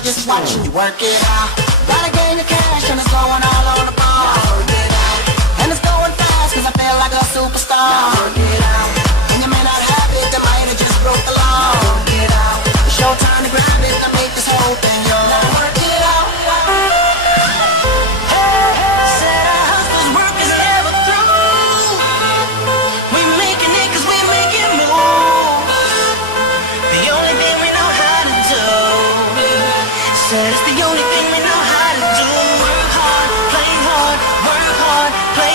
somebody just watching you work it out. Gotta gain the cash and it's going all on the ball. Work it out. And it's going fast cause I feel like a superstar. Work it out. And you may not have it, they might have just broke the law. Work it out. It's your time to grab it and make this whole thing yours. Now work it out. Said our hustlers' work is never through. We making it cause we making moves. The only thing we know how to do. Said it's the only thing we know how to do. Work hard, play hard, work hard, play